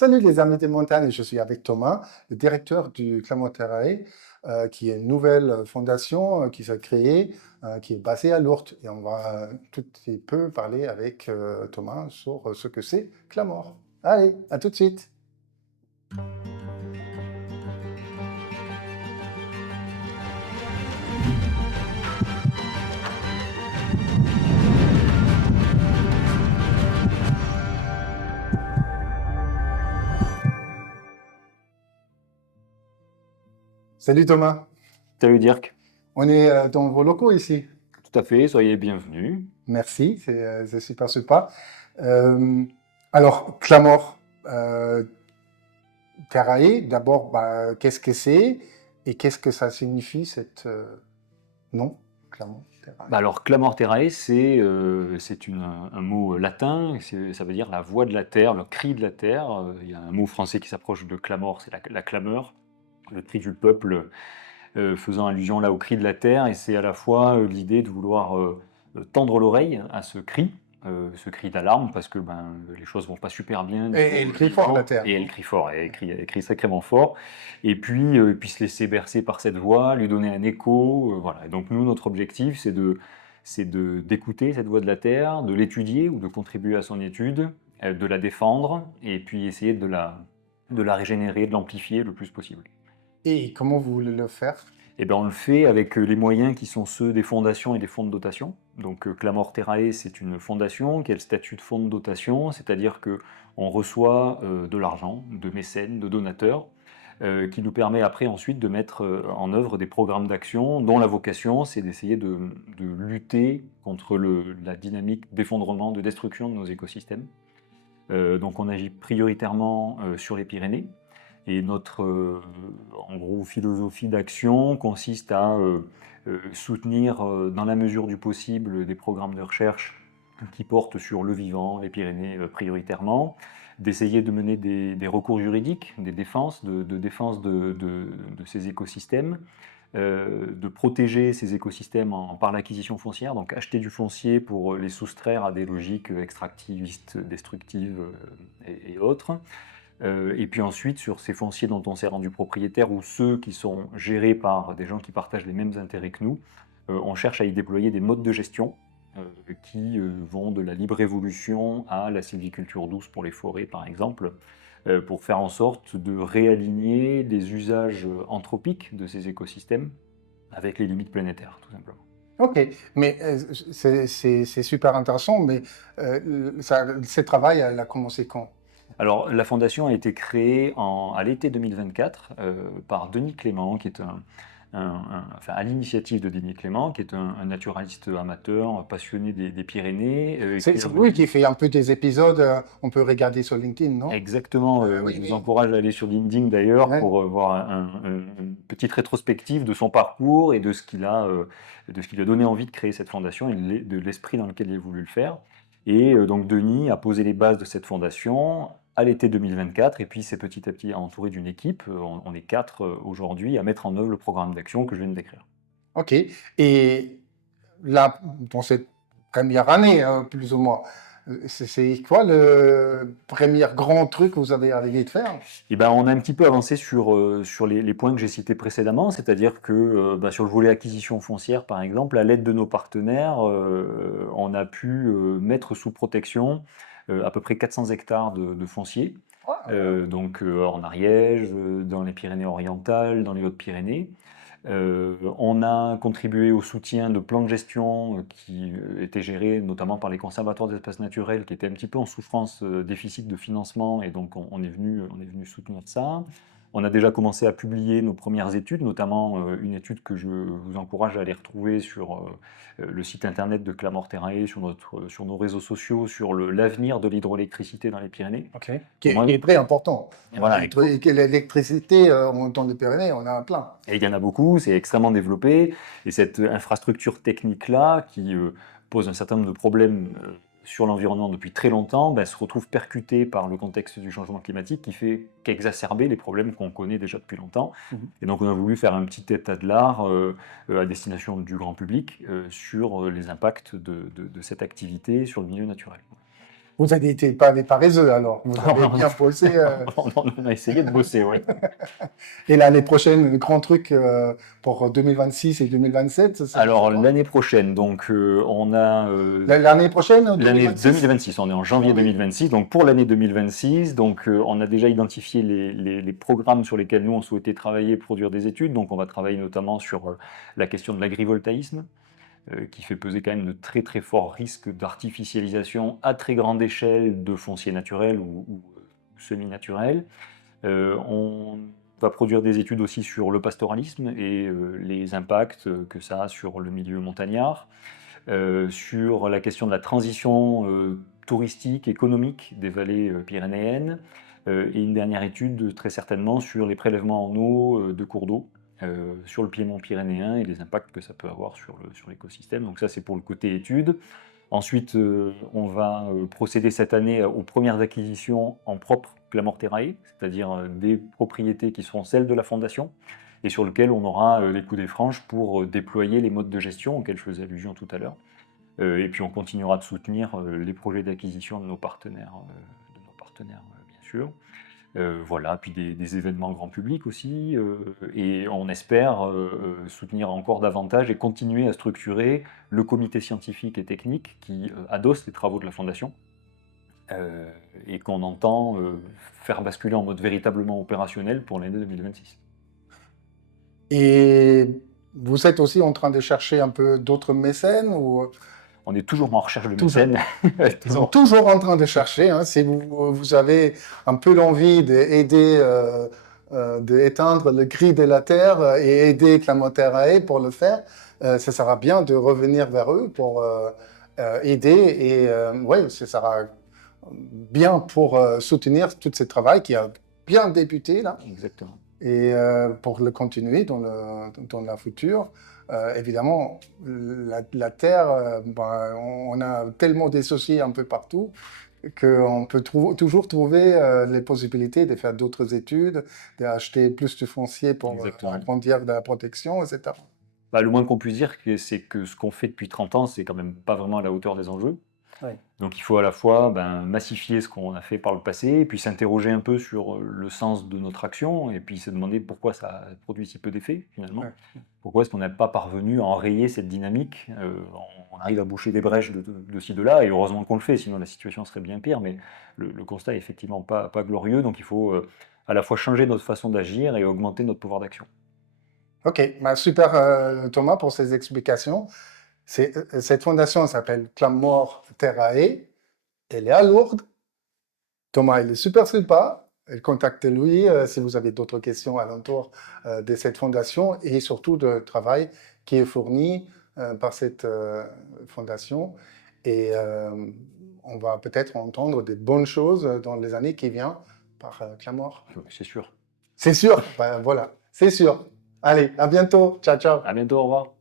Salut les amis des montagnes, je suis avec Thomas, le directeur du Clermont-Ferrand, qui est une nouvelle fondation qui s'est créée, qui est basée à Lourdes. Et on va tout petit peu parler avec Thomas sur ce que c'est Clermont. Allez, à tout de suite. Salut Thomas, Salut Dirk, on est dans vos locaux ici. tout à fait, soyez bienvenus. Merci, c'est super sympa. Euh, alors, Clermont, euh, Ferraille, d'abord, qu'est-ce que c'est et qu'est-ce que ça signifie, cet nom, Clermont Ferraille? Alors, clamor terrae, un mot latin, ça veut dire la voix de la terre, le cri de la terre. Il y a un mot français qui s'approche de clamor, c'est la clameur, le cri du peuple, faisant allusion là au cri de la terre. Et c'est à la fois l'idée de vouloir tendre l'oreille à ce cri d'alarme, parce que les choses vont pas super bien. Et elle crie fort, la terre. Et elle crie fort, elle crie sacrément fort. Et puis se laisser bercer par cette voix, lui donner un écho. Voilà. Et donc nous, notre objectif, d'écouter cette voix de la terre, de l'étudier ou de contribuer à son étude, de la défendre, et puis essayer de la régénérer, de l'amplifier le plus possible. Et comment vous voulez le faire? Eh ben, on le fait avec les moyens qui sont ceux des fondations et des fonds de dotation. Donc Clamor Terrae, c'est une fondation qui a le statut de fonds de dotation, c'est-à-dire qu'on reçoit de l'argent, de mécènes, de donateurs, qui nous permet après ensuite de mettre en œuvre des programmes d'action dont la vocation, c'est d'essayer de lutter contre la dynamique d'effondrement, de destruction de nos écosystèmes. Donc on agit prioritairement sur les Pyrénées. Et notre, en gros, philosophie d'action consiste à soutenir, dans la mesure du possible, des programmes de recherche qui portent sur le vivant, les Pyrénées prioritairement, d'essayer de mener des recours juridiques, des défenses, de défense de ces écosystèmes, de protéger ces écosystèmes par l'acquisition foncière, donc acheter du foncier pour les soustraire à des logiques extractivistes, destructives et autres. Et puis ensuite, sur ces fonciers dont on s'est rendu propriétaire ou ceux qui sont gérés par des gens qui partagent les mêmes intérêts que nous, on cherche à y déployer des modes de gestion qui vont de la libre évolution à la sylviculture douce pour les forêts, par exemple, pour faire en sorte de réaligner les usages anthropiques de ces écosystèmes avec les limites planétaires, tout simplement. Ok, mais c'est super intéressant, mais ce travail, elle a commencé quand? Alors, la fondation a été créée à l'été 2024 par Denis Clément, qui est enfin, à l'initiative de Denis Clément, qui est un naturaliste amateur, passionné des Pyrénées. C'est lui qui fait un peu des épisodes, on peut regarder sur LinkedIn, non? Exactement, Oui, je vous oui. encourage à aller sur LinkedIn d'ailleurs Ouais. pour voir une petite rétrospective de son parcours et de ce qui lui a donné envie de créer cette fondation et de l'esprit dans lequel il a voulu le faire. Et donc Denis a posé les bases de cette fondation à l'été 2024 et puis c'est petit à petit entouré d'une équipe, on est 4 aujourd'hui à mettre en œuvre le programme d'action que je viens de décrire. Ok, et là, dans cette première année, hein, plus ou moins, c'est quoi le premier grand truc que vous avez arrivé de faire? Et ben, on a un petit peu avancé sur les points que j'ai cités précédemment, c'est-à-dire que sur le volet acquisition foncière, par exemple, à l'aide de nos partenaires, on a pu mettre sous protection à peu près 400 hectares de foncier, donc en Ariège, dans les Pyrénées-Orientales, dans les Hautes-Pyrénées. On a contribué au soutien de plans de gestion qui étaient gérés notamment par les conservatoires d'espaces naturels qui étaient un petit peu en souffrance, déficit de financement, et donc on est venu soutenir ça. On a déjà commencé à publier nos premières études, notamment une étude que je vous encourage à aller retrouver sur le site internet de Clamor Terrae, sur nos réseaux sociaux, sur l'avenir de l'hydroélectricité dans les Pyrénées. Ok, qui est très important. Et voilà. L'électricité dans les Pyrénées, on a un plein. Et il y en a beaucoup, c'est extrêmement développé. Et cette infrastructure technique-là, qui pose un certain nombre de problèmes sur l'environnement depuis très longtemps, se retrouve percutée par le contexte du changement climatique qui fait qu'exacerber les problèmes qu'on connaît déjà depuis longtemps. Et donc on a voulu faire un petit état de l'art à destination du grand public sur les impacts de cette activité sur le milieu naturel. Vous n'avez été pas des paresseux alors, vous avez bien bossé. On a essayé de bosser, oui. Et l'année prochaine, le grand truc pour 2026 et 2027, ça serait Alors, quoi? l'année prochaine, donc, on a L'année prochaine, l'année 2026? 2026, on est en janvier Janvier. 2026. Donc, pour l'année 2026, donc, on a déjà identifié les programmes sur lesquels nous, on souhaitait travailler, produire des études. Donc, on va travailler notamment sur la question de l'agrivoltaïsme, qui fait peser quand même de très très forts risques d'artificialisation à très grande échelle de foncier naturel ou semi-naturel. On va produire des études aussi sur le pastoralisme et les impacts que ça a sur le milieu montagnard, sur la question de la transition touristique, économique des vallées pyrénéennes, et une dernière étude très certainement sur les prélèvements en eau de cours d'eau sur le piémont pyrénéen et les impacts que ça peut avoir sur l'écosystème. Donc ça, c'est pour le côté études. Ensuite, on va procéder cette année aux premières acquisitions en propre Clamor-Terrae, c'est-à-dire des propriétés qui seront celles de la fondation et sur lesquelles on aura les coups des franges pour déployer les modes de gestion auxquels je faisais allusion tout à l'heure. Et puis on continuera de soutenir les projets d'acquisition de nos partenaires, bien sûr. Voilà, puis des événements grand public aussi, et on espère soutenir encore davantage et continuer à structurer le comité scientifique et technique qui adosse les travaux de la Fondation et qu'on entend faire basculer en mode véritablement opérationnel pour l'année 2026. Et vous êtes aussi en train de chercher un peu d'autres mécènes ou On est toujours en recherche de Toujours. mécènes. ils sont toujours en train de chercher, hein. Si vous avez un peu l'envie d'aider, d'éteindre le gris de la Terre et aider Clamor-Terrae pour le faire, ça sera bien de revenir vers eux pour aider. Et ouais, ça sera bien pour soutenir tout ce travail qui a bien débuté là. Exactement. Et pour le continuer dans la future. Évidemment, la Terre, ben, on a tellement dissocié un peu partout qu'on peut toujours trouver les possibilités de faire d'autres études, d'acheter plus de foncier pour Exactement. agrandir de la protection, etc. Bah, le moins qu'on puisse dire, c'est que ce qu'on fait depuis 30 ans, c'est quand même pas vraiment à la hauteur des enjeux. Ouais. Donc il faut à la fois massifier ce qu'on a fait par le passé, et puis s'interroger un peu sur le sens de notre action, et puis se demander pourquoi ça a produit si peu d'effets finalement. Ouais. Pourquoi est-ce qu'on n'a pas parvenu à enrayer cette dynamique? On arrive à boucher des brèches de ci, de là, et heureusement qu'on le fait, sinon la situation serait bien pire, mais le constat est effectivement pas glorieux, donc il faut à la fois changer notre façon d'agir et augmenter notre pouvoir d'action. Ok, bah, super Thomas pour ces explications. Cette fondation s'appelle Clamor-Terrae. Elle est à Lourdes. Thomas, il est super sympa. Contactez-lui si vous avez d'autres questions alentour de cette fondation et surtout de travail qui est fourni par cette fondation. Et on va peut-être entendre des bonnes choses dans les années qui viennent par Clamor. C'est sûr. C'est sûr, ben, voilà, c'est sûr. Allez, à bientôt. Ciao, ciao. À bientôt, au revoir.